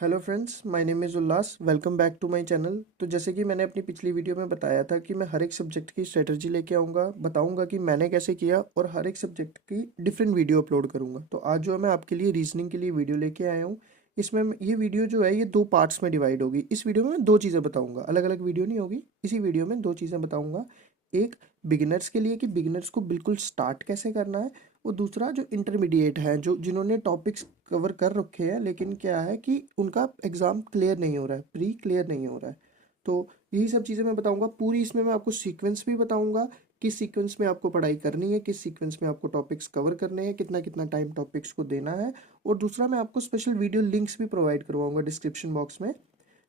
Hello friends, my name is Ullas. Welcome back to my channel. तो जैसे कि मैंने अपनी पिछली वीडियो में बताया था कि मैं हर एक सब्जेक्ट की स्ट्रेटजी लेके आऊँगा, बताऊँगा कि मैंने कैसे किया और हर एक सब्जेक्ट की डिफरेंट वीडियो अपलोड करूँगा। तो आज जो है मैं आपके लिए रीजनिंग के लिए वीडियो लेके आया हूँ। ये वीडियो जो है ये दो पार्ट्स में डिवाइड होगी। इस वीडियो में मैं दो चीज़ें बताऊँगा, अलग अलग वीडियो नहीं होगी। इसी वीडियो में दो चीज़ें बताऊँगा। एक बिगिनर्स के लिए कि बिगिनर्स को बिल्कुल स्टार्ट कैसे करना है, और दूसरा जो इंटरमीडिएट है, जो जिन्होंने टॉपिक्स कवर कर रखे हैं लेकिन क्या है कि उनका एग्ज़ाम क्लियर नहीं हो रहा है, प्री क्लियर नहीं हो रहा है। तो यही सब चीज़ें मैं बताऊंगा पूरी। इसमें मैं आपको सीक्वेंस भी बताऊंगा, किस सीक्वेंस में आपको पढ़ाई करनी है, किस सीक्वेंस में आपको टॉपिक्स कवर करने हैं, कितना कितना टाइम टॉपिक्स को देना है। और दूसरा मैं आपको स्पेशल वीडियो लिंक्स भी प्रोवाइड करवाऊंगा डिस्क्रिप्शन बॉक्स में,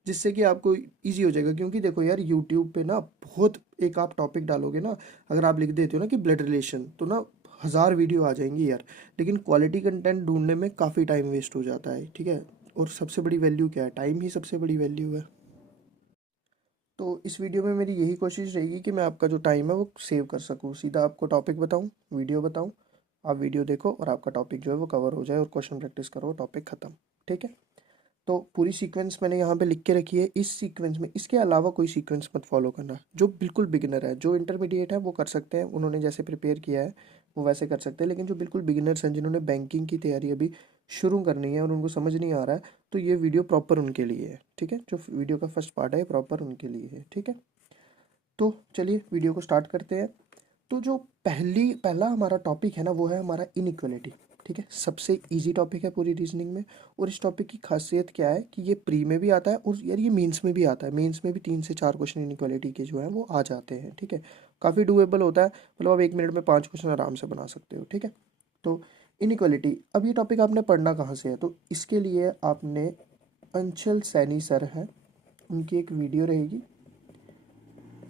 जिससे कि आपको ईजी हो जाएगा। क्योंकि देखो यार, यूट्यूब पे ना बहुत एक आप टॉपिक डालोगे ना, अगर आप लिख देते हो ना कि ब्लड रिलेशन, तो ना 1000 वीडियो आ जाएंगी यार। लेकिन क्वालिटी कंटेंट ढूंढने में काफ़ी टाइम वेस्ट हो जाता है, ठीक है। और सबसे बड़ी वैल्यू क्या है? टाइम ही सबसे बड़ी वैल्यू है। तो इस वीडियो में मेरी यही कोशिश रहेगी कि मैं आपका जो टाइम है वो सेव कर सकूँ। सीधा आपको टॉपिक बताऊँ, वीडियो बताऊँ, आप वीडियो देखो और आपका टॉपिक जो है वो कवर हो जाए और क्वेश्चन प्रैक्टिस करो, टॉपिक ख़त्म। ठीक है। तो पूरी सीक्वेंस मैंने यहाँ पे लिख के रखी है। इस सीक्वेंस में इसके अलावा कोई सीक्वेंस मत फॉलो करना। जो बिल्कुल बिगिनर है, जो इंटरमीडिएट है, वो कर सकते हैं, उन्होंने जैसे प्रिपेयर किया है वो वैसे कर सकते हैं। लेकिन जो बिल्कुल बिगिनर्स हैं, जिन्होंने बैंकिंग की तैयारी अभी शुरू करनी है और उनको समझ नहीं आ रहा है, तो ये वीडियो प्रॉपर उनके लिए है। ठीक है, जो वीडियो का फर्स्ट पार्ट है प्रॉपर उनके लिए है। ठीक है, तो चलिए वीडियो को स्टार्ट करते हैं। तो जो पहला हमारा टॉपिक है ना, वो है हमारा इनइक्वलिटी। ठीक है, सबसे इजी टॉपिक है पूरी रीजनिंग में। और इस टॉपिक की खासियत क्या है कि ये प्री में भी आता है और यार ये मेंस में भी आता है। मेंस में भी 3 से 4 क्वेश्चन इनइक्वलिटी के जो है वो आ जाते हैं। ठीक है, काफ़ी डूएबल होता है, मतलब आप 1 मिनट में 5 क्वेश्चन आराम से बना सकते हो। ठीक है, तो इनइक्वलिटी, अब ये टॉपिक आपने पढ़ना कहाँ से है? तो इसके लिए आपने अंशल सैनी सर हैं, उनकी एक वीडियो रहेगी,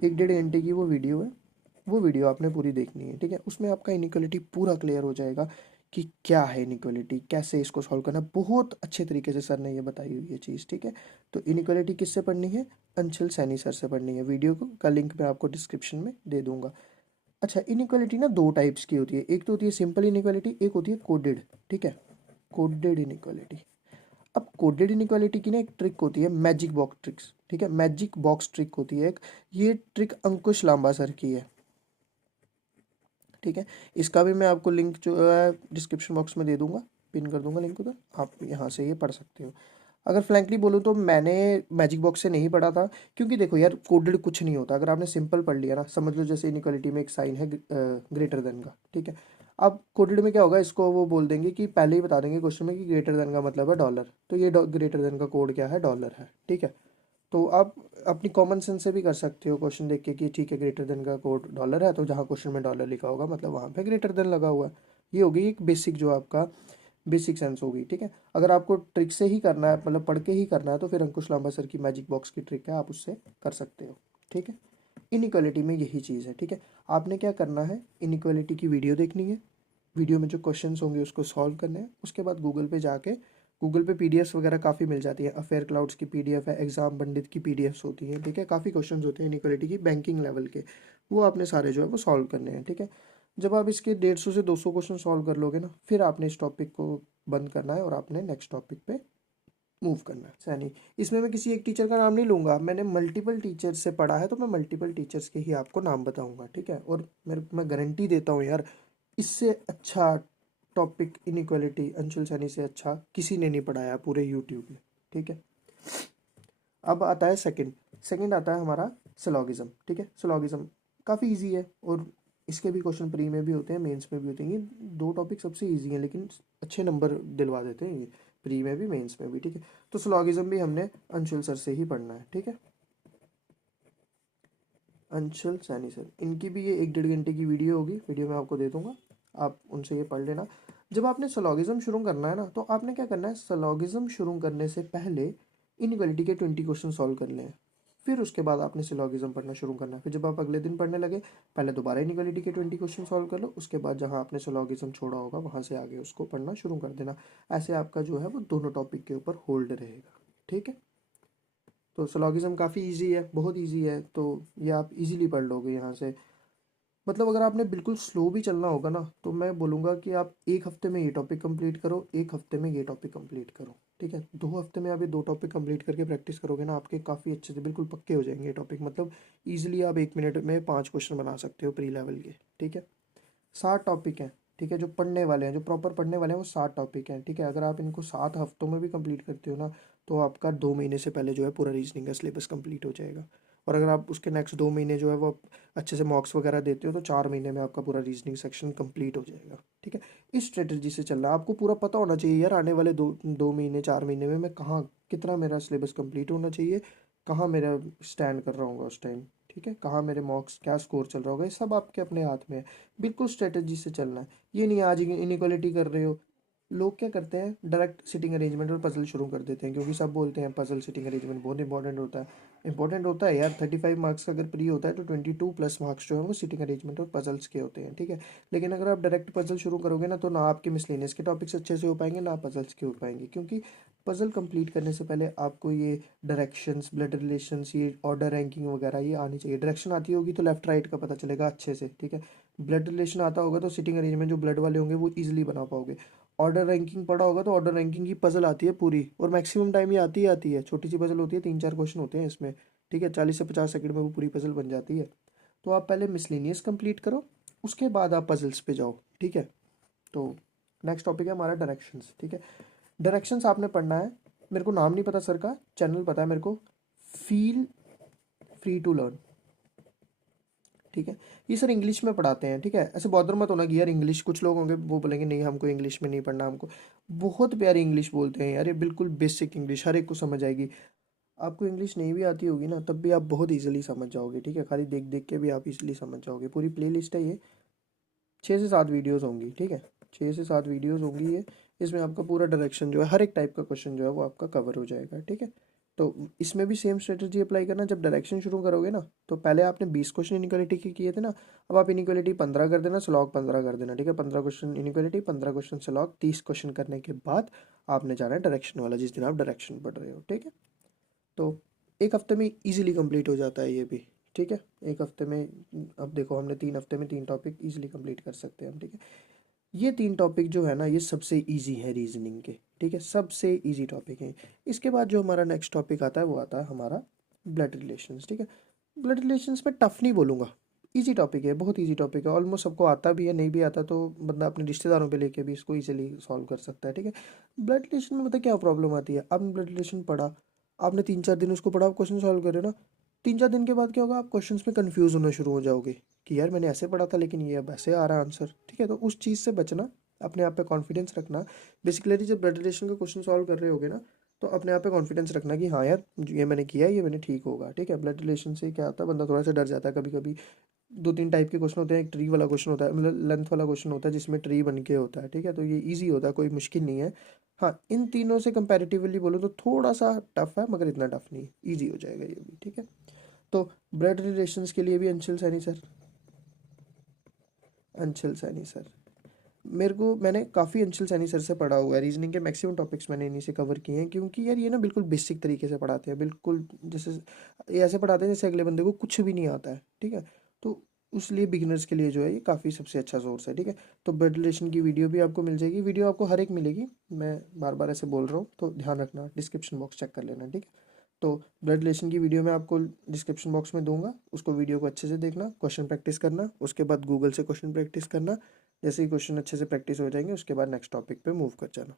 1 डेढ़ घंटे की वो वीडियो है। वो वीडियो आपने पूरी देखनी है। ठीक है, उसमें आपका इनइक्वलिटी पूरा क्लियर हो जाएगा कि क्या है इनइक्वलिटी, कैसे इसको सॉल्व करना है। बहुत अच्छे तरीके से सर ने ये बताई हुई है चीज़। ठीक है, तो इनइक्वलिटी किससे पढ़नी है? अंशल सैनी सर से पढ़नी है। वीडियो का लिंक मैं आपको डिस्क्रिप्शन में दे दूंगा। अच्छा, इनइक्वलिटी ना दो टाइप्स की होती है। एक तो होती है सिंपल इनइक्वलिटी, एक होती है कोडेड। ठीक है, कोडेड इनइक्वलिटी। अब कोडेड इनइक्वालिटी की ना एक ट्रिक होती है, मैजिक बॉक्स ट्रिक्स। ठीक है, मैजिक बॉक्स ट्रिक होती है एक। ये ट्रिक अंकुश लांबा सर की है। ठीक है, इसका भी मैं आपको लिंक जो है डिस्क्रिप्शन बॉक्स में दे दूंगा, पिन कर दूंगा लिंक उधर, आप यहाँ से ये पढ़ सकते हो। अगर फ्रैंकली बोलूँ तो मैंने मैजिक बॉक्स से नहीं पढ़ा था, क्योंकि देखो यार, कोडेड कुछ नहीं होता। अगर आपने सिंपल पढ़ लिया ना, समझ लो जैसे इनइक्वालिटी में एक साइन है ग्रेटर देन का। ठीक है, अब कोडेड में क्या होगा, इसको वो बोल देंगे कि पहले ही बता देंगे क्वेश्चन में कि ग्रेटर देन का मतलब है डॉलर, तो ये ग्रेटर देन का कोड क्या है? डॉलर है। ठीक है, तो आप अपनी कॉमन सेंस से भी कर सकते हो क्वेश्चन देख के कि ठीक है, ग्रेटर देन का कोड डॉलर है, तो जहाँ क्वेश्चन में डॉलर लिखा होगा मतलब वहाँ पे ग्रेटर देन लगा हुआ है। ये होगी एक बेसिक, जो आपका बेसिक सेंस होगी। ठीक है, अगर आपको ट्रिक से ही करना है, मतलब पढ़ के ही करना है, तो फिर अंकुश लांबा सर की मैजिक बॉक्स की ट्रिक है, आप उससे कर सकते हो। ठीक है, इनइक्वालिटी में यही चीज़ है। ठीक है, आपने क्या करना है, इनइक्वालिटी की वीडियो देखनी है, वीडियो में जो क्वेश्चंस होंगे उसको सॉल्व करना है। उसके बाद गूगल पे जाके, गूगल पे पीडीएफ्स वगैरह काफ़ी मिल जाती है। अफेयर क्लाउड्स की पीडीएफ है, एग्जाम पंडित की पीडीएफ्स होती हैं। ठीक है, काफ़ी क्वेश्चंस होते हैं इनइक्वालिटी की बैंकिंग लेवल के, वो आपने सारे जो है वो सॉल्व करने हैं। ठीक है, जब आप इसके 150 से 200 क्वेश्चन सॉल्व कर लोगे ना, फिर आपने इस टॉपिक को बंद करना है और आपने नेक्स्ट टॉपिक पे मूव करना है। सैनी, इसमें मैं किसी एक टीचर का नाम नहीं लूँगा, मैंने मल्टीपल टीचर्स से पढ़ा है, तो मैं मल्टीपल टीचर्स के ही आपको नाम बताऊँगा। ठीक है, और मैं गारंटी देता हूँ यार, इससे अच्छा टॉपिक इनइक्वालिटी अंशुल सैनी से अच्छा किसी ने नहीं पढ़ाया पूरे यूट्यूब में। ठीक है, अब आता है सेकंड। सेकंड आता है हमारा सिलोगिज्म। ठीक है, सिलोगिज्म काफ़ी इजी है, और इसके भी क्वेश्चन प्री में भी होते हैं, मेंस में भी होते हैं। ये दो टॉपिक सबसे इजी हैं, लेकिन अच्छे नंबर दिलवा देते हैं ये, प्री में भी मेंस में भी। ठीक है, तो सिलोगिज्म भी हमने अंशुल सर से ही पढ़ना है। ठीक है, अंशुल सैनी सर, इनकी भी ये 1 डेढ़ घंटे की वीडियो होगी, वीडियो मैं आपको दे दूंगा, आप उनसे ये पढ़ लेना। जब आपने सलॉगिज्म शुरू करना है ना, तो आपने क्या करना है, सलॉगिज्म शुरू करने से पहले इनइक्वालिटी के 20 क्वेश्चन सॉल्व कर लें। फिर उसके बाद आपने सिलोगिज्म पढ़ना शुरू करना है। फिर जब आप अगले दिन पढ़ने लगे, पहले दोबारा इनइक्वालिटी के 20 क्वेश्चन सॉल्व कर लो, उसके बाद जहाँ आपने सिलोगिज्म छोड़ा होगा वहाँ से आगे उसको पढ़ना शुरू कर देना। ऐसे आपका जो है वो दोनों टॉपिक के ऊपर होल्ड रहेगा। ठीक है, तो सिलोगिज्म काफ़ी इजी है, बहुत इजी है, तो ये आप इजीली पढ़ लोगे यहाँ से। मतलब अगर आपने बिल्कुल स्लो भी चलना होगा ना, तो मैं बोलूँगा कि आप 1 हफ्ते में ये टॉपिक कंप्लीट करो, 1 हफ्ते में ये टॉपिक कंप्लीट करो। ठीक है, 2 हफ्ते में आप ये 2 टॉपिक कंप्लीट करके प्रैक्टिस करोगे ना, आपके काफ़ी अच्छे से बिल्कुल पक्के हो जाएंगे ये टॉपिक। मतलब ईजिली आप 1 मिनट में 5 क्वेश्चन बना सकते हो प्री लेवल के। ठीक है, 60 टॉपिक हैं। ठीक है, जो पढ़ने वाले हैं, जो प्रॉपर पढ़ने वाले हैं, वो 60 टॉपिक हैं। ठीक है, अगर आप इनको 7 हफ्तों में भी कंप्लीट करते हो ना, तो आपका 2 महीने से पहले जो है पूरा रीजनिंग का सिलेबस कंप्लीट हो जाएगा। और अगर आप उसके नेक्स्ट 2 महीने जो है वो आप अच्छे से मॉक्स वगैरह देते हो, तो 4 महीने में आपका पूरा रीजनिंग सेक्शन कंप्लीट हो जाएगा। ठीक है, इस स्ट्रेटजी से चलना आपको पूरा पता होना चाहिए यार, आने वाले 2 महीने 4 महीने में मैं कहाँ, कितना मेरा सिलेबस कंप्लीट होना चाहिए, कहाँ मेरा स्टैंड कर रहा हूँ उस टाइम। ठीक है, कहाँ मेरे मॉक्स क्या स्कोर चल रहा होगा, ये सब आपके अपने हाथ में है। बिल्कुल स्ट्रेटजी से चलना है। ये नहीं आज इनइक्वालिटी कर रहे हो। लोग क्या करते हैं, डायरेक्ट सिटिंग अरेंजमेंट और पजल शुरू कर देते हैं, क्योंकि सब बोलते हैं पजल सिटिंग अरेंजमेंट बहुत इंपॉर्टेंट होता है। इंपॉर्टेंट होता है यार, 35 मार्क्स का अगर प्री होता है तो 22 प्लस मार्क्स जो है वो सिटिंग अरेंजमेंट और पजल्स के होते हैं। ठीक है, लेकिन अगर आप डायरेक्ट पजल शुरू करोगे ना, तो ना आपके मिसलेनियस के टॉपिक्स अच्छे से हो पाएंगे, ना पजल्स के हो पाएंगे, क्योंकि पजल कंप्लीट करने से पहले आपको ये डायरेक्शंस, ब्लड रिलेशंस, ये ऑर्डर रैंकिंग वगैरह ये आनी चाहिए। डायरेक्शन आती होगी तो लेफ्ट राइट का पता चलेगा अच्छे से। ठीक है, ब्लड रिलेशन आता होगा तो सिटिंग अरेंजमेंट जो ब्लड वाले होंगे वो ईजिली बना पाओगे। ऑर्डर रैंकिंग पढ़ा होगा तो ऑर्डर रैंकिंग की पजल आती है पूरी, और मैक्सिमम टाइम ये आती ही आती है। छोटी सी पजल होती है, 3-4 क्वेश्चन होते हैं इसमें। ठीक है, 40 से 50 सेकंड में वो पूरी पजल बन जाती है। तो आप पहले मिसलेनियस कंप्लीट करो, उसके बाद आप पजल्स पे जाओ। ठीक है, तो नेक्स्ट टॉपिक है हमारा डायरेक्शंस। ठीक है, डायरेक्शंस आपने पढ़ना है। मेरे को नाम नहीं पता सर का, चैनल पता है मेरे को, फील फ्री टू लर्न। ठीक है, ये सर इंग्लिश में पढ़ाते हैं। ठीक है, ऐसे बॉदर मत होना कि यार इंग्लिश, कुछ लोग होंगे वो बोलेंगे नहीं हमको इंग्लिश में नहीं पढ़ना, हमको बहुत प्यारी इंग्लिश बोलते हैं यार, ये बिल्कुल बेसिक इंग्लिश, हर एक को समझ आएगी। आपको इंग्लिश नहीं भी आती होगी ना, तब भी आप बहुत इजीली समझ जाओगे। ठीक है, खाली देख देख के भी आप इजीली समझ जाओगे। पूरी प्ले लिस्ट है ये, 6 से 7 वीडियोस होंगी। ठीक है, 6 से 7 वीडियोस होंगी ये। इसमें आपका पूरा डायरेक्शन जो है, हर एक टाइप का क्वेश्चन जो है वो आपका कवर हो जाएगा। ठीक है, तो इसमें भी सेम स्ट्रेटजी अप्लाई करना। जब डायरेक्शन शुरू करोगे ना, तो पहले आपने 20 क्वेश्चन इनिक्वालिटी के किए थे ना, अब आप इनिक्वालिटी 15 कर देना, स्लॉग 15 कर देना। ठीक है, 15 question inequality, 15 question slog, 30 question करने के बाद आपने जाना है डायरेक्शन वाला, जिस दिन आप डायरेक्शन पढ़ रहे हो। ठीक है, तो एक हफ्ते में इजीली कंप्लीट हो जाता है ये भी। ठीक है, एक हफ्ते में, अब देखो हमने 3 हफ्ते में 3 टॉपिक इजीली कंप्लीट कर सकते हैं हम। ठीक है, ये 3 टॉपिक जो है ना, ये सबसे इजी है रीजनिंग के। ठीक है, सबसे इजी टॉपिक है। इसके बाद जो हमारा नेक्स्ट टॉपिक आता है वो आता है हमारा ब्लड रिलेशंस। ठीक है, ब्लड रिलेशंस में टफ नहीं बोलूँगा, इजी टॉपिक है, बहुत इजी टॉपिक है। ऑलमोस्ट सबको आता भी है, नहीं भी आता तो बंदा अपने रिश्तेदारों पे लेके भी इसको इजीली सॉल्व कर सकता है। ठीक है, ब्लड रिलेशन में पता है क्या प्रॉब्लम आती है, आपने ब्लड रिलेशन पढ़ा, आपने 3-4 दिन उसको पढ़ा, आप क्वेश्चन सॉल्व कर रहे हो ना, 3-4 दिन के बाद क्या होगा, आप क्वेश्चंस में कंफ्यूज होना शुरू हो जाओगे कि यार मैंने ऐसे पढ़ा था लेकिन ये अब ऐसे आ रहा है आंसर। ठीक है, तो उस चीज़ से बचना, अपने आप पे कॉन्फिडेंस रखना। बेसिकली जब ब्लड रिलेशन का क्वेश्चन सॉल्व कर रहे होगे ना, तो अपने आप पे कॉन्फिडेंस रखना कि हाँ यार ये मैंने किया है, ये मैंने ठीक होगा। ठीक है, ब्लड रिलेशन से क्या होता है, बंदा थोड़ा सा डर जाता है कभी कभी। 2-3 टाइप के क्वेश्चन होते हैं, एक ट्री वाला क्वेश्चन होता है, मतलब लेंथ वाला क्वेश्चन होता है जिसमें ट्री बन के होता है। ठीक है, तो ये ईजी होता है, कोई मुश्किल नहीं है। हाँ, इन तीनों से कंपैरेटिवली बोलो तो थोड़ा सा टफ है, मगर इतना टफ नहीं, ईजी हो जाएगा ये भी। ठीक है, तो ब्लड रिलेशंस के लिए भी अंशुल सैनी सर, अंशुल सैनी सर, मेरे को, मैंने काफ़ी अंशुल सैनी सर से पढ़ा हुआ है। रीजनिंग के मैक्सिमम टॉपिक्स मैंने इन्हीं से कवर किए हैं, क्योंकि यार ये ना बिल्कुल बेसिक तरीके से पढ़ाते हैं, बिल्कुल जैसे ये ऐसे पढ़ाते हैं जैसे अगले बंदे को कुछ भी नहीं आता है। ठीक है, तो उसलिए बिगिनर्स के लिए जो है ये काफ़ी सबसे अच्छा सोर्स है। ठीक है, तो ब्लड रिलेशन की वीडियो भी आपको मिल जाएगी, वीडियो आपको हर एक मिलेगी, मैं बार बार ऐसे बोल रहा हूँ तो ध्यान रखना, डिस्क्रिप्शन बॉक्स चेक कर लेना। ठीक है, तो ब्लड रिलेशन की वीडियो मैं आपको डिस्क्रिप्शन बॉक्स में दूंगा, उसको वीडियो को अच्छे से देखना, क्वेश्चन प्रैक्टिस करना, उसके बाद गूगल से क्वेश्चन प्रैक्टिस करना। जैसे ही क्वेश्चन अच्छे से प्रैक्टिस हो जाएंगे, उसके बाद नेक्स्ट टॉपिक पे मूव कर जाना।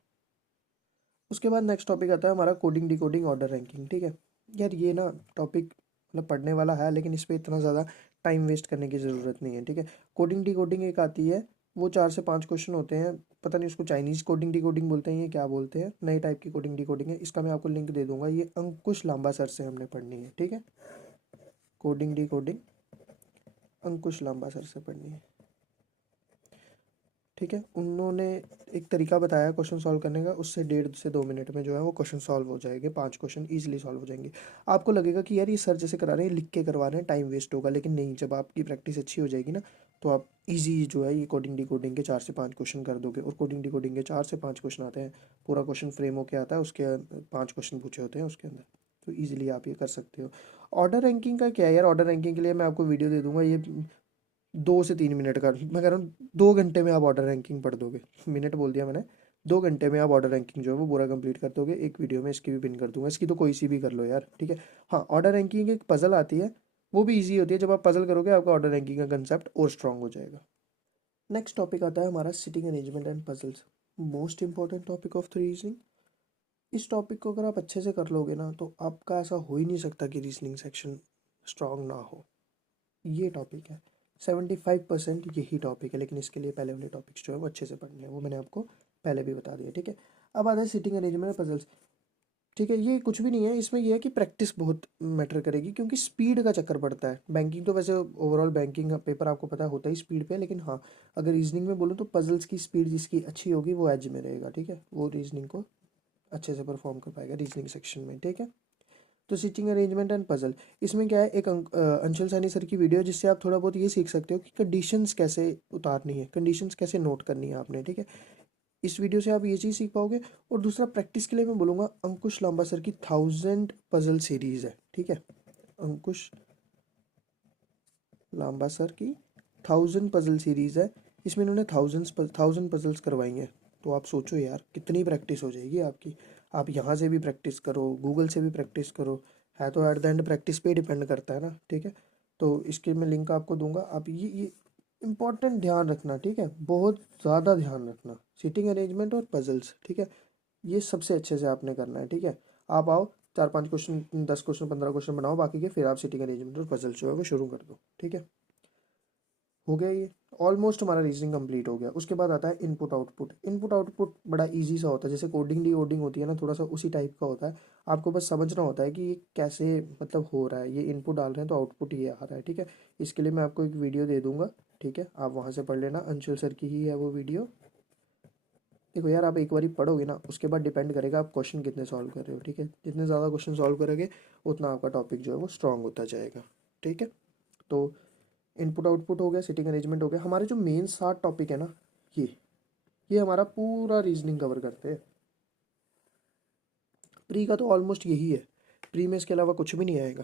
उसके बाद नेक्स्ट टॉपिक आता है हमारा कोडिंग डिकोडिंग ऑर्डर रैंकिंग। ठीक है, यार ये ना टॉपिक मतलब पढ़ने वाला है, लेकिन इस पर इतना ज़्यादा टाइम वेस्ट करने की ज़रूरत नहीं है। ठीक है, कोडिंग डिकोडिंग एक आती है, वो 4 से 5 क्वेश्चन होते हैं, पता नहीं उसको चाइनीज़ कोडिंग डिकोडिंग बोलते हैं, ये क्या बोलते हैं, नए टाइप की कोडिंग डिकोडिंग है। इसका मैं आपको लिंक दे दूंगा, ये अंकुश लांबा सर से हमने पढ़नी है। ठीक है, कोडिंग डिकोडिंग अंकुश लांबा सर से पढ़नी है। ठीक है, उन्होंने एक तरीका बताया क्वेश्चन सॉल्व करने का, उससे 1.5 से 2 मिनट में जो है वो क्वेश्चन सॉल्व हो जाएंगे, 5 क्वेश्चन ईजिली सॉल्व हो जाएंगे। आपको लगेगा कि यार ये सर जैसे करा रहे हैं, लिख के करवा रहे हैं, टाइम वेस्ट होगा, लेकिन नहीं, जब आपकी प्रैक्टिस अच्छी हो जाएगी ना, तो आप इजी जो है ये कोडिंग डिकोडिंग के 4 से 5 क्वेश्चन कर दोगे। और कोडिंग डिकोडिंग के 4 से 5 क्वेश्चन आते हैं, पूरा क्वेश्चन फ्रेम होके आता है, उसके 5 क्वेश्चन पूछे होते हैं उसके अंदर, तो ईजिली आप ये कर सकते हो। ऑर्डर रैंकिंग का क्या है यार, ऑर्डर रैंकिंग के लिए मैं आपको वीडियो दे दूंगा, ये 2 से 3 मिनट का, मैं कह रहा हूँ 2 घंटे में आप ऑर्डर रैंकिंग पढ़ दोगे, मिनट बोल दिया मैंने, 2 घंटे में आप ऑर्डर रैंकिंग जो है वो पूरा कंप्लीट कर दोगे। एक वीडियो में इसकी भी पिन कर दूंगा, इसकी तो कोई सी भी कर लो यार, ठीक है। हाँ, ऑर्डर रैंकिंग एक पजल आती है, वो भी ईजी होती है। जब आप पजल करोगे आपका ऑर्डर रैंकिंग का कंसेप्ट और स्ट्रांग हो जाएगा। नेक्स्ट टॉपिक आता है हमारा sitting arrangement and puzzles, most important topic of the reasoning. इस टॉपिक को अगर आप अच्छे से कर लोगे ना तो आपका ऐसा हो ही नहीं सकता कि रीजनिंग सेक्शन स्ट्रांग ना हो। ये टॉपिक है, 75% यही टॉपिक है, लेकिन इसके लिए पहले वाले टॉपिक्स जो है वो अच्छे से पढ़ने हैं, वो मैंने आपको पहले भी बता दिया, ठीक है। अब आता है सिटिंग अरेंजमेंट पजल्स, ठीक है। ये कुछ भी नहीं है, इसमें ये है कि प्रैक्टिस बहुत मैटर करेगी, क्योंकि स्पीड का चक्कर पड़ता है। बैंकिंग तो वैसे ओवरऑल बैंकिंग का पेपर आपको पता होता ही स्पीड पे है, लेकिन हाँ अगर रीजनिंग में बोलूँ तो पजल्स की स्पीड जिसकी अच्छी होगी वो एज में रहेगा, ठीक है। वो रीजनिंग को अच्छे से परफॉर्म कर पाएगा रीजनिंग सेक्शन में, ठीक है। तो सिटिंग अरेंजमेंट एंड पजल, इसमें क्या है, एक अंशुल सैनी सर की वीडियो है, जिससे आप थोड़ा बहुत ये सीख सकते हो कि कंडीशंस कैसे उतारनी है, कंडीशंस कैसे नोट करनी है आपने, ठीक है। इस वीडियो से आप ये चीज़ सीख पाओगे। और दूसरा प्रैक्टिस के लिए मैं बोलूँगा अंकुश लांबा सर की 1000 पजल सीरीज़ है, ठीक है। अंकुश लांबा सर की 1000 पजल सीरीज़ है, इसमें इन्होंने 1000 पजल्स करवाई हैं। तो आप सोचो यार कितनी प्रैक्टिस हो जाएगी आपकी। आप यहाँ से भी प्रैक्टिस करो, गूगल से भी प्रैक्टिस करो, है तो एट द एंड प्रैक्टिस पे डिपेंड करता है ना, ठीक है। तो इसके मैं लिंक आपको दूंगा, आप ये इम्पोर्टेंट ध्यान रखना, ठीक है, बहुत ज़्यादा ध्यान रखना, सिटिंग अरेंजमेंट और पजल्स, ठीक है। ये सबसे अच्छे से आपने करना है, ठीक है। आप आओ 4-5 क्वेश्चन, 10 क्वेश्चन, 15 क्वेश्चन बनाओ, बाकी के फिर आप सिटिंग अरेंजमेंट और पजल जो है वो शुरू कर दो, ठीक है। हो गया ये, ऑलमोस्ट हमारा रीजनिंग कंप्लीट हो गया। उसके बाद आता है इनपुट आउटपुट। इनपुट आउटपुट बड़ा इजी सा होता है, जैसे कोडिंग डी कोडिंग होती है ना, थोड़ा सा उसी टाइप का होता है। आपको बस समझना होता है कि ये कैसे मतलब हो रहा है, ये इनपुट डाल रहे हैं तो आउटपुट ये आ रहा है, ठीक है। इसके लिए मैं आपको एक वीडियो दे दूंगा, ठीक है, आप वहाँ से पढ़ लेना, अंशुल सर की ही है वो वीडियो। देखो यार, आप एक बारी पढ़ोगे ना उसके बाद डिपेंड करेगा आप क्वेश्चन कितने सॉल्व कर रहे हो, ठीक है। जितने ज़्यादा क्वेश्चन सॉल्व करोगे उतना आपका टॉपिक जो है वो स्ट्रांग होता जाएगा, ठीक है। तो इनपुट आउटपुट हो गया, सिटिंग अरेंजमेंट हो गया, हमारे जो मेन 7 टॉपिक है ना, ये हमारा पूरा रीजनिंग कवर करते हैं। प्री का तो ऑलमोस्ट यही है, प्री में इसके अलावा कुछ भी नहीं आएगा,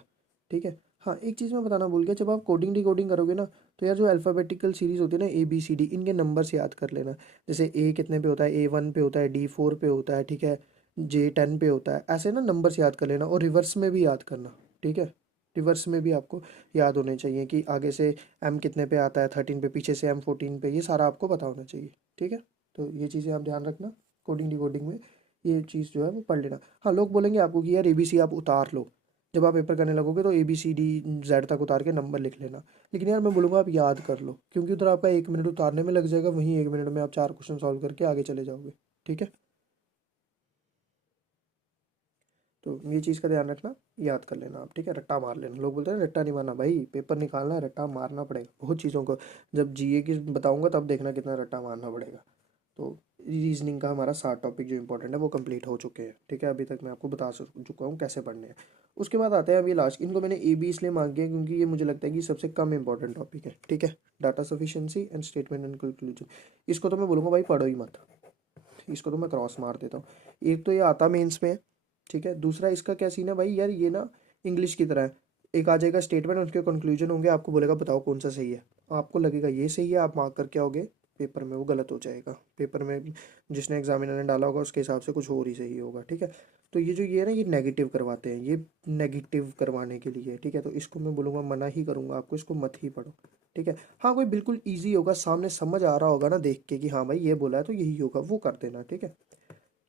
ठीक है। हाँ, एक चीज़ मैं बताना भूल गया, जब आप कोडिंग डिकोडिंग करोगे ना तो यार जो अल्फ़ाबेटिकल सीरीज़ होती है ना, ABCD, इनके नंबर्स याद कर लेना। जैसे ए कितने पे होता है, A1 पे होता है, D4 पे होता है, ठीक है, J10 पे होता है, ऐसे ना नंबर्स याद कर लेना, और रिवर्स में भी याद करना, ठीक है। रिवर्स में भी आपको याद होने चाहिए कि आगे से M कितने पे आता है 13 पे, पीछे से M14 पे, ये सारा आपको पता होना चाहिए, ठीक है। तो ये चीज़ें आप ध्यान रखना कोडिंग डिकोडिंग में, ये चीज़ जो है वो पढ़ लेना। हाँ, लोग बोलेंगे आपको कि यार ABC आप उतार लो, जब आप पेपर करने लगोगे तो ABCD Z तक उतार के नंबर लिख लेना, लेकिन यार मैं बोलूँगा आप याद कर लो, क्योंकि उधर आपका 1 मिनट उतारने में लग जाएगा, वहीं 1 मिनट में आप 4 क्वेश्चन सॉल्व करके आगे चले जाओगे, ठीक है। तो ये चीज़ का ध्यान रखना, याद कर लेना आप, ठीक है। रट्टा मार लेना, लोग बोलते हैं रट्टा नहीं मारना, भाई पेपर निकालना है रट्टा मारना पड़ेगा बहुत चीज़ों को। जब GA की बताऊँगा तब देखना कितना रट्टा मारना पड़ेगा। तो रीजनिंग का हमारा 7 टॉपिक जो इंपॉर्टेंट है वो कंप्लीट हो चुके हैं, ठीक है। अभी तक मैं आपको बता चुका हूँ कैसे पढ़ने हैं। उसके बाद आते हैं अभी लास्ट, इनको मैंने AB इसलिए मांग किया क्योंकि ये मुझे लगता है कि सबसे कम इंपॉर्टेंट टॉपिक है, ठीक है। Data sufficiency and statement and conclusion, इसको तो मैं बोलूँगा भाई पढ़ो ही मत, इसको तो मैं क्रॉस मार देता हूँ। एक तो ये आता मेंस में है, ठीक है। दूसरा इसका क्या सीन है भाई, यार ये ना इंग्लिश की तरह है, एक आ जाएगा स्टेटमेंट, उसके कंक्लूजन होंगे, आपको बोलेगा बताओ कौन सा सही है, आपको लगेगा ये सही है, आप मार्क करके आओगे, पेपर में वो गलत हो जाएगा, पेपर में जिसने एग्जामिनर ने डाला होगा उसके हिसाब से कुछ और ही सही होगा, ठीक है। तो ये जो ये है ना, ये नेगेटिव करवाते हैं, ये नेगेटिव करवाने के लिए, ठीक है। तो इसको मैं बोलूँगा मना ही करूँगा आपको, इसको मत ही पढ़ो, ठीक है। हाँ, कोई बिल्कुल ईजी होगा, सामने समझ आ रहा होगा ना देख के कि हाँ भाई ये बोला है तो यही होगा, वो कर देना, ठीक है।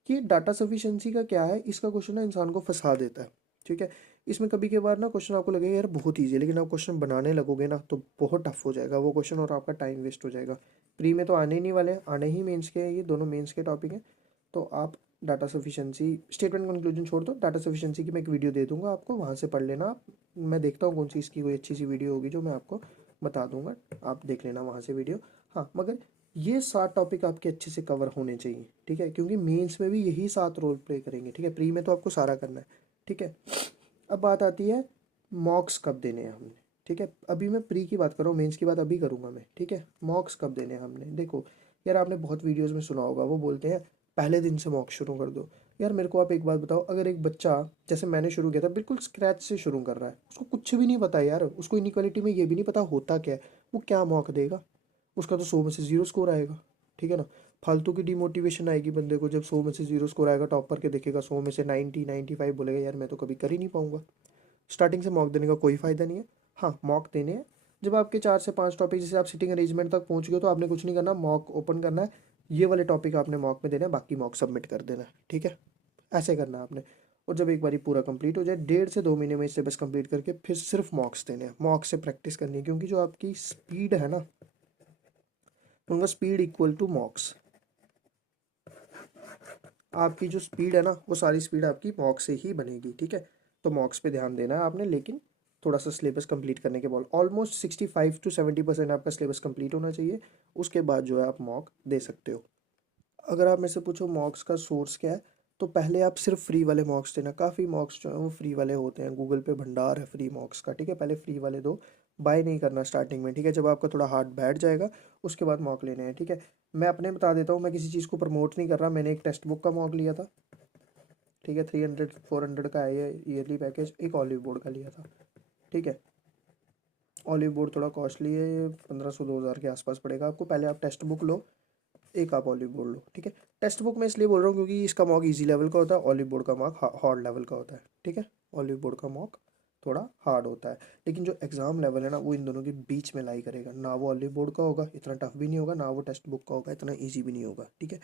कि डाटा सफिशिएंसी का क्या है, इसका क्वेश्चन ना इंसान को फंसा देता है, ठीक है। इसमें कभी कभार ना क्वेश्चन आपको लगेगा यार बहुत ईजी है, लेकिन आप क्वेश्चन बनाने लगोगे ना तो बहुत टफ हो जाएगा वो क्वेश्चन, और आपका टाइम वेस्ट हो जाएगा। प्री में तो आने ही नहीं वाले हैं, आने ही मेंस के हैं, ये दोनों मेंस के टॉपिक हैं। तो आप डाटा सफिशिएंसी, स्टेटमेंट कंक्लूजन छोड़ दो, डाटा सफिशिएंसी की मैं एक वीडियो दे दूंगा आपको, वहाँ से पढ़ लेना आप। मैं देखता हूँ कौन सी इसकी कोई अच्छी सी वीडियो होगी जो मैं आपको बता दूंगा, आप देख लेना वहाँ से वीडियो। हाँ, मगर ये 7 टॉपिक आपके अच्छे से कवर होने चाहिए, ठीक है, क्योंकि मेंस में भी यही 7 रोल प्ले करेंगे, ठीक है। प्री में तो आपको सारा करना है, ठीक है। अब बात आती है मॉक्स कब देने हैं हमने, ठीक है। अभी मैं प्री की बात कर रहा हूँ, मेंस की बात अभी करूँगा मैं, ठीक है। मॉक्स कब देने हैं हमने, देखो यार आपने बहुत वीडियोज़ में सुना होगा, वो बोलते हैं पहले दिन से मॉक्स शुरू कर दो। यार मेरे को आप एक बात बताओ, अगर एक बच्चा जैसे मैंने शुरू किया था बिल्कुल स्क्रैच से शुरू कर रहा है, उसको कुछ भी नहीं पता यार, उसको इनइक्वालिटी में ये भी नहीं पता होता क्या है, वो क्या मॉक देगा, उसका तो 100 में से 0 स्कोर आएगा, ठीक है ना। फालतू की डिमोटिवेशन आएगी बंदे को जब 100 में से 0 स्कोर आएगा, टॉप करके देखेगा 100 में से 90 95, बोलेगा यार मैं तो कभी कर ही नहीं पाऊंगा। स्टार्टिंग से मॉक देने का कोई फ़ायदा नहीं है। हाँ, मॉक देने हैं जब आपके 4 से 5 टॉपिक, जैसे आप सिटिंग अरेंजमेंट तक पहुँच गए तो आपने कुछ नहीं करना, मॉक ओपन करना है, ये वाले टॉपिक आपने मॉक में देना है, बाकी मॉक सबमिट कर देना है, ठीक है। ऐसे करना है आपने। और जब एक बारी पूरा कंप्लीट हो जाए, 1.5 से 2 महीने में सिलेबस कंप्लीट करके फिर सिर्फ मॉक्स देने हैं, मॉक से प्रैक्टिस करनी है, क्योंकि जो आपकी स्पीड है ना, उनका स्पीड इक्वल टू मॉक्स। आपकी जो स्पीड है ना, वो सारी स्पीड आपकी मॉक से ही बनेगी, ठीक है। तो मॉक्स पे ध्यान देना है आपने, लेकिन थोड़ा सा सिलेबस कंप्लीट करने के बाद ऑलमोस्ट 65 से 70% आपका सिलेबस कंप्लीट होना चाहिए। उसके बाद जो है आप मॉक दे सकते हो। अगर आप मेरे से पूछो मॉक्स का सोर्स क्या है, तो पहले आप सिर्फ फ्री वाले मॉक्स देना। काफ़ी मॉक्स जो है वो फ्री वाले होते हैं, गूगल पे भंडार है फ्री मॉक्स का, ठीक है। पहले फ्री वाले दो, बाय नहीं करना स्टार्टिंग में, ठीक है। जब आपका थोड़ा हार्ट बैठ जाएगा उसके बाद मॉक लेने हैं, ठीक है। मैं अपने बता देता हूँ, मैं किसी चीज़ को प्रमोट नहीं कर रहा। मैंने एक टेक्स्ट बुक का मॉक लिया था, ठीक है, 300 400 का है ये ईयरली पैकेज। एक ऑलिव बोर्ड का लिया था, ठीक है। ऑलिव बोर्ड थोड़ा कॉस्टली है, ये 1500 2000 के आसपास पड़ेगा आपको। पहले आप टेक्स्ट बुक लो, एक आप ऑलिव बोर्ड लो, ठीक है। टेक्स्ट बुक में इसलिए बोल रहा हूँ क्योंकि इसका मॉक इजी लेवल का होता है, ऑलिव बोर्ड का मॉक हार्ड लेवल का होता है, ठीक है। ऑलिव बोर्ड का मॉक थोड़ा हार्ड होता है, लेकिन जो एग्जाम लेवल है ना, वो इन दोनों के बीच में लाई करेगा ना। वो ऑलिव बोर्ड का होगा, इतना टफ भी नहीं होगा, ना वो टेक्स्ट बुक का होगा, इतना ईजी भी नहीं होगा, ठीक है।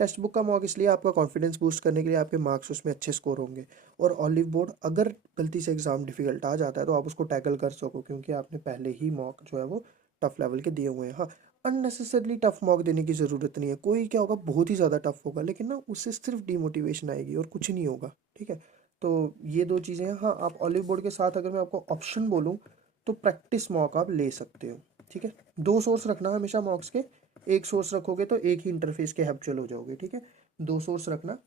टेक्स्ट बुक का मॉक इसलिए आपका कॉन्फिडेंस बूस्ट करने के लिए, आपके मार्क्स उसमें अच्छे स्कोर होंगे। और ऑलिव बोर्ड अगर गलती से एग्जाम डिफिकल्ट आ जाता है तो आप उसको टैकल कर सको, क्योंकि आपने पहले ही मॉक जो है वो टफ लेवल के दिए हुए हैं। हाँ, अननेसेसरली टफ मॉक देने की ज़रूरत नहीं है। कोई क्या होगा, बहुत ही ज़्यादा टफ होगा, लेकिन ना उससे सिर्फ डिमोटिवेशन आएगी और कुछ नहीं होगा, ठीक है। तो ये दो चीज़ें हैं। हाँ, आप ऑलिव बोर्ड के साथ अगर मैं आपको ऑप्शन बोलूँ तो प्रैक्टिस मॉक आप ले सकते हो, ठीक है। 2 सोर्स रखना हमेशा मॉक्स के। एक सोर्स रखोगे तो एक ही इंटरफेस के हैप्चुअल हो जाओगे, ठीक है। 2 सोर्स रखना,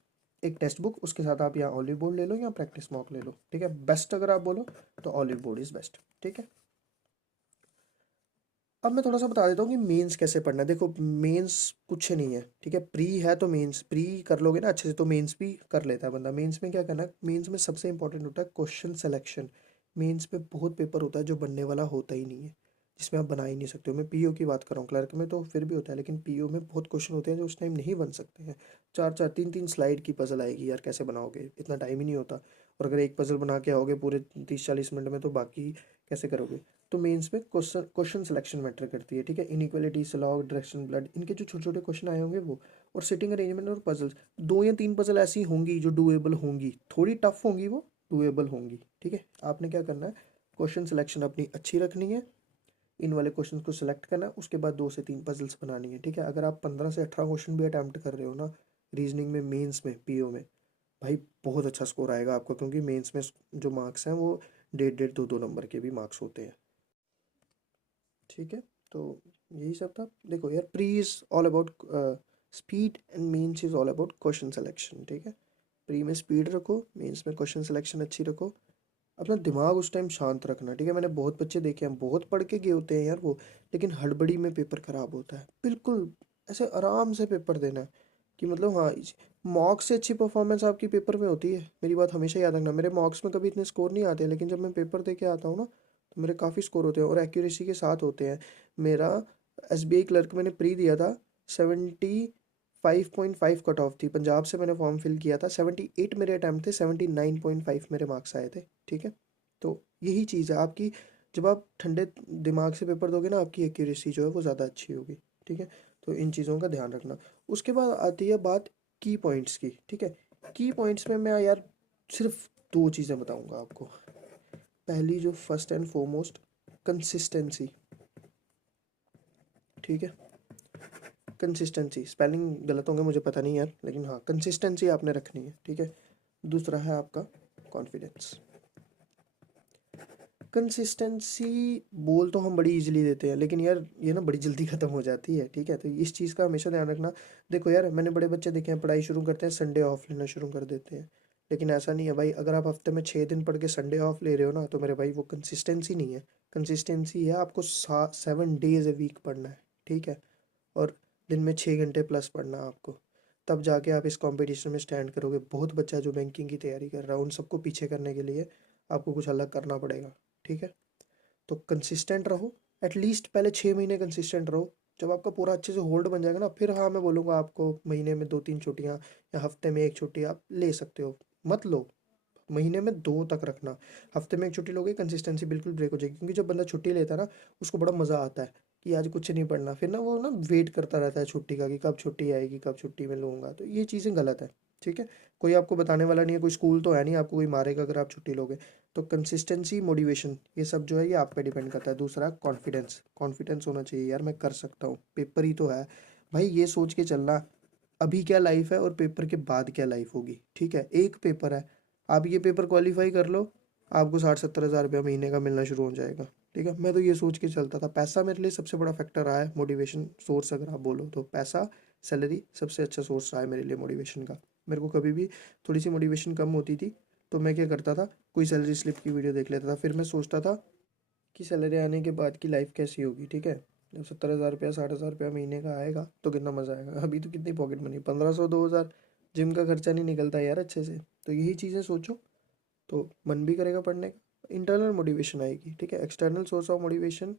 एक टेक्स्ट बुक, उसके साथ आप या ऑलिव बोर्ड ले लो या प्रैक्टिस मॉक ले लो, ठीक है। बेस्ट अगर आप बोलो तो ऑलिव बोर्ड इज़ बेस्ट, ठीक है। अब मैं थोड़ा सा बता देता हूँ कि मेंस कैसे पढ़ना है। देखो, मेंस कुछ नहीं है, ठीक है। प्री है तो मेंस प्री कर लोगे ना अच्छे से तो मेंस भी कर लेता है बंदा। मेंस में क्या करना है, मेंस में सबसे इंपॉर्टेंट होता है क्वेश्चन सिलेक्शन। मेंस में बहुत पेपर होता है जो बनने वाला होता ही नहीं है, जिसमें आप बना ही नहीं सकते हो। मैं पीओ की बात कर रहा हूँ, क्लर्क में तो फिर भी होता है, लेकिन पीओ में बहुत क्वेश्चन होते हैं जो उस टाइम नहीं बन सकते हैं। 4 4 3 3 स्लाइड की पजल आएगी यार, कैसे बनाओगे, इतना टाइम ही नहीं होता। और अगर एक पजल बना के आओगे पूरे 30 40 मिनट में, तो बाकी कैसे करोगे। तो मेंस में क्वेश्चन सिलेक्शन मैटर करती है, ठीक है। इनइक्वालिटी, स्लॉग, डायरेक्शन, ब्लड, इनके जो छोटे छोटे क्वेश्चन आए होंगे वो। और सिटिंग अरेंजमेंट और पजल्स, 2 या 3 पजल ऐसी होंगी जो डुएबल होंगी, थोड़ी टफ होंगी, वो डुएबल होंगी, ठीक है। आपने क्या करना है, क्वेश्चन सिलेक्शन अपनी अच्छी रखनी है, इन वाले क्वेश्चन को सिलेक्ट करना है, उसके बाद 2 से 3 पजल्स बनानी है, ठीक है। अगर आप 15 से 18 क्वेश्चन भी अटैम्प्ट कर रहे हो ना रीजनिंग में, मेंस में, पीओ में, भाई बहुत अच्छा स्कोर आएगा आपका, क्योंकि मेंस में जो मार्क्स हैं वो 1.5 1.5 2 2 नंबर के भी मार्क्स होते हैं, ठीक है। तो यही सब था। देखो यार, pre is all about speed and mains is all about question selection, ठीक है। प्री में स्पीड रखो, मेंस में क्वेश्चन सिलेक्शन अच्छी रखो। अपना दिमाग उस टाइम शांत रखना, ठीक है। मैंने बहुत बच्चे देखे हैं, बहुत पढ़ के गए होते हैं यार वो, लेकिन हड़बड़ी में पेपर खराब होता है। बिल्कुल ऐसे आराम से पेपर देना है कि मतलब हाँ, मॉक्स से अच्छी परफॉर्मेंस आपकी पेपर में होती है। मेरी बात हमेशा याद रखना, मेरे मॉक्स में कभी इतने स्कोर नहीं आते, लेकिन जब मैं पेपर दे के आता हूँ ना, तो मेरे काफ़ी स्कोर होते हैं और एक्यूरेसी के साथ होते हैं। मेरा एसबीआई क्लर्क मैंने प्री दिया था, 75.5 कट ऑफ थी। पंजाब से मैंने फॉर्म फिल किया था, 78 मेरे अटैम्प्ट थे, 79.5 मेरे मार्क्स आए थे, ठीक है। तो यही चीज़ है आपकी, जब आप ठंडे दिमाग से पेपर दोगे ना, आपकी एक्यूरेसी जो है वो ज़्यादा अच्छी होगी, ठीक है। तो इन चीज़ों का ध्यान रखना। उसके बाद आती है बात की पॉइंट्स की, ठीक है। की पॉइंट्स में मैं यार सिर्फ 2 चीज़ें बताऊंगा आपको। पहली, जो फर्स्ट एंड फोरमोस्ट, कंसिस्टेंसी, ठीक है। कंसिस्टेंसी, स्पेलिंग गलत होंगे मुझे पता नहीं यार, लेकिन हाँ, कंसिस्टेंसी आपने रखनी है, ठीक है। दूसरा है आपका कॉन्फिडेंस। कंसिस्टेंसी बोल तो हम बड़ी इजीली देते हैं, लेकिन यार ये ना बड़ी जल्दी ख़त्म हो जाती है, ठीक है। तो इस चीज़ का हमेशा ध्यान रखना। देखो यार, मैंने बड़े बच्चे देखे हैं, पढ़ाई शुरू करते हैं, संडे ऑफ लेना शुरू कर देते हैं। लेकिन ऐसा नहीं है भाई, अगर आप हफ्ते में 6 दिन पढ़ के संडे ऑफ ले रहे हो ना, तो मेरे भाई वो कंसिस्टेंसी नहीं है। कंसिस्टेंसी है आपको 7 डेज अ वीक पढ़ना है, ठीक है। और दिन में 6 घंटे प्लस पढ़ना है आपको, तब जाके आप इस कंपटीशन में स्टैंड करोगे। बहुत बच्चा जो बैंकिंग की तैयारी कर रहा है, उन सबको पीछे करने के लिए आपको कुछ अलग करना पड़ेगा, ठीक है। तो कंसिस्टेंट रहो, एटलीस्ट पहले 6 महीने कंसिस्टेंट रहो, जब आपका पूरा अच्छे से होल्ड बन जाएगा ना, फिर हाँ मैं बोलूँगा आपको महीने में 2-3 छुट्टियाँ या हफ्ते में 1 छुट्टी आप ले सकते हो। मत लो, महीने में 2 तक रखना। हफ्ते में 1 छुट्टी लोगे, कंसिस्टेंसी बिल्कुल ब्रेक हो जाएगी, क्योंकि जब बंदा छुट्टी लेता है ना, उसको बड़ा मज़ा आता है कि आज कुछ नहीं पढ़ना। फिर ना वो ना वेट करता रहता है छुट्टी का कि कब छुट्टी आएगी, कब छुट्टी मैं लूँगा। तो ये चीज़ें गलत है, ठीक है? कोई आपको बताने वाला नहीं है, कोई स्कूल तो है नहीं आपको कोई मारेगा अगर आप छुट्टी लोगे। तो कंसिस्टेंसी, मोटिवेशन, ये सब जो है ये आप पे डिपेंड करता है। दूसरा कॉन्फिडेंस, कॉन्फिडेंस होना चाहिए यार, मैं कर सकता हूँ, पेपर ही तो है। भाई ये सोच के चलना, अभी क्या लाइफ है और पेपर के बाद क्या लाइफ होगी, ठीक है? एक पेपर है, आप ये पेपर क्वालिफाई कर लो, आपको 60-70 हज़ार रुपया महीने का मिलना शुरू हो जाएगा, ठीक है? मैं तो ये सोच के चलता था। पैसा मेरे लिए सबसे बड़ा फैक्टर रहा है, मोटिवेशन सोर्स अगर आप बोलो तो पैसा, सैलरी सबसे अच्छा सोर्स रहा है मेरे लिए मोटिवेशन का। मेरे को कभी भी थोड़ी सी मोटिवेशन कम होती थी तो मैं क्या करता था, कोई सैलरी स्लिप की वीडियो देख लेता था। फिर मैं सोचता था कि सैलरी आने के बाद की लाइफ कैसी होगी, ठीक है? जब 70 हज़ार रुपया 60 हज़ार रुपया महीने का आएगा तो कितना मज़ा आएगा। अभी तो कितनी पॉकेट मनी, 1500-2000, जिम का खर्चा नहीं निकलता यार अच्छे से। तो यही चीज़ें सोचो तो मन भी करेगा पढ़ने का, इंटरनल मोटिवेशन आएगी, ठीक है? एक्सटर्नल सोर्स ऑफ मोटिवेशन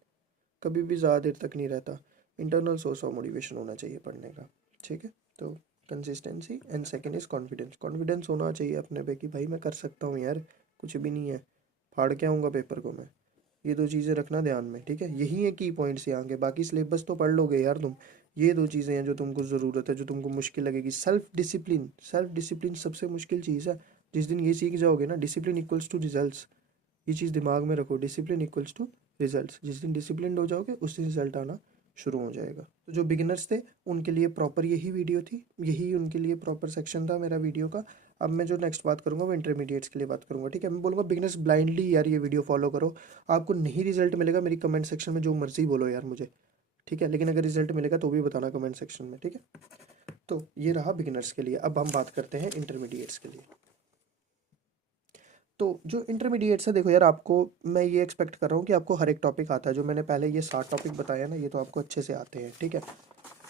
कभी भी ज़्यादा देर तक नहीं रहता, इंटरनल सोर्स ऑफ मोटिवेशन होना चाहिए पढ़ने का, ठीक है? तो consistency and second is confidence. Confidence होना चाहिए अपने पे कि भाई मैं कर सकता हूँ यार, कुछ भी नहीं है, फाड़ के आऊँगा पेपर को मैं। ये 2 चीज़ें रखना ध्यान में, ठीक है? यही है की पॉइंट्स यहाँ के, बाकी सिलेबस तो पढ़ लोगे यार तुम। ये 2 चीज़ें हैं जो तुमको ज़रूरत है, जो तुमको मुश्किल लगेगी। सेल्फ डिसिप्लिन सबसे मुश्किल चीज़ है। जिस दिन ये सीख जाओगे ना, डिसिप्लिन इक्वल्स टू रिजल्ट्स, ये चीज़ दिमाग में रखो, डिसिप्लिन इक्वल्स टू रिजल्ट्स। जिस दिन डिसिप्लिन हो जाओगे उस दिन रिजल्ट आना शुरू हो जाएगा। तो जो बिगिनर्स थे उनके लिए प्रॉपर यही वीडियो थी, यही उनके लिए प्रॉपर सेक्शन था मेरा वीडियो का। अब मैं जो नेक्स्ट बात करूंगा वो इंटरमीडिएट्स के लिए बात करूंगा, ठीक है? मैं बोलूँगा बिगिनर्स ब्लाइंडली यार ये वीडियो फॉलो करो। आपको नहीं रिजल्ट मिलेगा, मेरी कमेंट सेक्शन में जो मर्जी बोलो यार मुझे, ठीक है? लेकिन अगर रिजल्ट मिलेगा तो भी बताना कमेंट सेक्शन में, ठीक है? तो ये रहा बिगिनर्स के लिए। अब हम बात करते हैं इंटरमीडिएट्स के लिए। तो जो इंटरमीडिएट्स है, देखो यार, आपको मैं ये एक्सपेक्ट कर रहा हूँ कि आपको हर एक टॉपिक आता है। जो मैंने पहले ये 7 टॉपिक बताया ना, ये तो आपको अच्छे से आते हैं, ठीक है?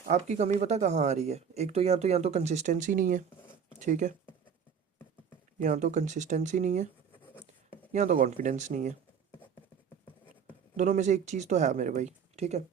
आपकी कमी पता कहाँ आ रही है? एक तो यहाँ तो कंसिस्टेंसी नहीं है, ठीक है? यहाँ तो कंसिस्टेंसी नहीं है, यहाँ तो कॉन्फिडेंस नहीं है। दोनों में से एक चीज़ तो है मेरे भाई, ठीक है?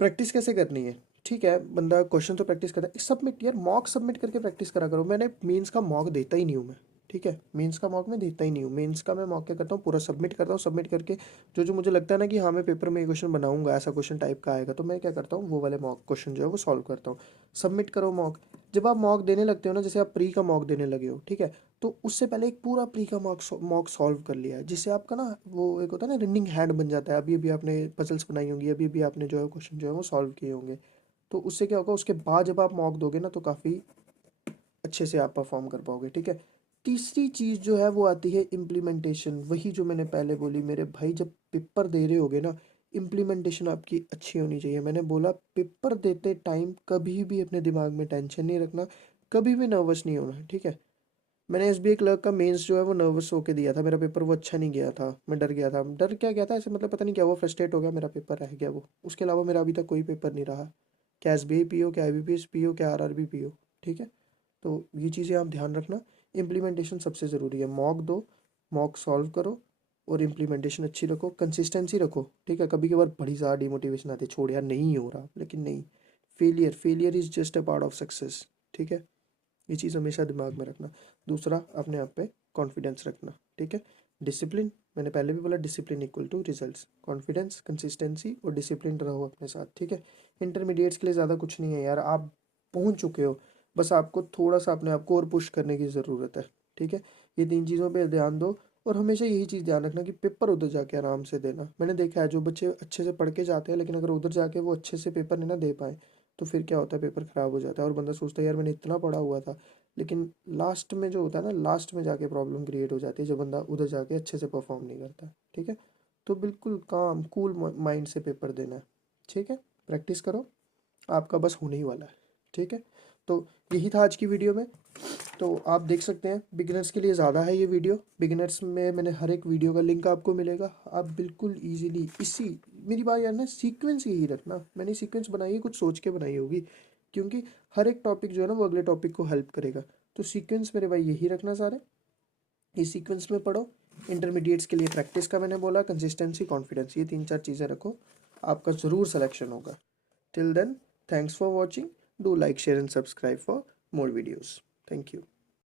प्रैक्टिस कैसे करनी है? ठीक है, बंदा क्वेश्चन तो प्रैक्टिस करता है, सबमिट यार, मॉक सबमिट करके प्रैक्टिस करा करो। मैंने मेंस का मॉक देता ही नहीं हूँ मैं, ठीक है? मेंस का मॉक मैं देता ही नहीं हूँ। मेंस का मैं मॉक क्या करता हूँ, पूरा सबमिट करता हूँ। सबमिट करके जो जो मुझे लगता है ना कि हाँ मैं पेपर में ये क्वेश्चन बनाऊंगा, ऐसा क्वेश्चन टाइप का आएगा, तो मैं क्या करता हूँ, वो वाले मॉक क्वेश्चन जो है वो सॉल्व करता हूँ। सबमिट करो मॉक। जब आप मॉक देने लगते हो ना, जैसे आप प्री का मॉक देने लगे हो, ठीक है? तो उससे पहले एक पूरा प्री का मॉक सॉल्व कर लिया है, जिससे आपका ना वो एक होता है ना रनिंग हैंड बन जाता है। अभी अभी आपने पजल्स बनाई होंगी, अभी अभी आपने जो है क्वेश्चन जो है वो सॉल्व किए होंगे। तो उससे क्या होगा, उसके बाद जब आप मॉक दोगे ना तो काफ़ी अच्छे से आप परफॉर्म कर पाओगे, ठीक है? तीसरी चीज़ जो है वो आती है इम्प्लीमेंटेशन। वही जो मैंने पहले बोली मेरे भाई, जब पेपर दे रहे होगे ना, इम्प्लीमेंटेशन आपकी अच्छी होनी चाहिए। मैंने बोला पेपर देते टाइम कभी भी अपने दिमाग में टेंशन नहीं रखना, कभी भी नर्वस नहीं होना, ठीक है? मैंने एसबीआई क्लर्क का मेंस जो है वो नर्वस होके दिया था, मेरा पेपर वो अच्छा नहीं गया था, मैं डर गया था। डर क्या गया था ऐसे, मतलब पता नहीं क्या हुआ, फ्रस्ट्रेट हो गया, मेरा पेपर रह गया वो। उसके अलावा मेरा अभी तक कोई पेपर नहीं रहा, क्या एसबीआई पीओ, क्या आईबीपीएस पीओ, क्या आरआरबी पीओ, ठीक है? तो ये चीज़ें आप ध्यान रखना। इम्प्लीमेंटेशन सबसे ज़रूरी है। मॉक दो, मॉक सॉल्व करो, और इम्प्लीमेंटेशन अच्छी रखो, कंसिस्टेंसी रखो, ठीक है? कभी कभार बड़ी ज़्यादा डिमोटिवेशन आती है, छोड़ यार नहीं हो रहा, लेकिन नहीं, failure is just a part of success, ठीक है? ये चीज़ हमेशा दिमाग में रखना। दूसरा, अपने आप पे कॉन्फिडेंस रखना, ठीक है? डिसिप्लिन, मैंने पहले भी बोला, discipline equal to results. Confidence, consistency और डिसिप्लिन रहो अपने साथ, ठीक है? इंटरमीडिएट्स के लिए ज़्यादा कुछ नहीं है यार, आप पहुंच चुके हो। बस आपको थोड़ा सा अपने आप को और पुश करने की ज़रूरत है, ठीक है? ये 3 चीज़ों पे ध्यान दो। और हमेशा यही चीज़ ध्यान रखना कि पेपर उधर जाके आराम से देना। मैंने देखा है जो बच्चे अच्छे से पढ़ के जाते हैं, लेकिन अगर उधर जाके वो अच्छे से पेपर नहीं ना दे पाए, तो फिर क्या होता है, पेपर ख़राब हो जाता है और बंदा सोचता है यार मैंने इतना पढ़ा हुआ था। लेकिन लास्ट में जो होता है ना, लास्ट में जाके प्रॉब्लम क्रिएट हो जाती है जब बंदा उधर जाके अच्छे से परफॉर्म नहीं करता, ठीक है? तो बिल्कुल काम कूल माइंड से पेपर देना है, ठीक है? प्रैक्टिस करो, आपका बस होने ही वाला है, ठीक है? तो यही था आज की वीडियो में। तो आप देख सकते हैं बिगिनर्स के लिए ज़्यादा है ये वीडियो। बिगिनर्स में मैंने हर एक वीडियो का लिंक आपको मिलेगा, आप बिल्कुल इजीली इसी, मेरी बात यार ना, सीक्वेंस यही रखना। मैंने सीक्वेंस बनाई है, कुछ सोच के बनाई होगी, क्योंकि हर एक टॉपिक जो है ना वो अगले टॉपिक को हेल्प करेगा। तो सीक्वेंस मेरे भाई यही रखना सारे, इस सीक्वेंस में पढ़ो। इंटरमीडिएट्स के लिए प्रैक्टिस का मैंने बोला, कंसिस्टेंसी, कॉन्फिडेंस, ये 3-4 चीज़ें रखो, आपका ज़रूर सिलेक्शन होगा। Till then, thanks for watching. Do like, share and subscribe for more videos. Thank you.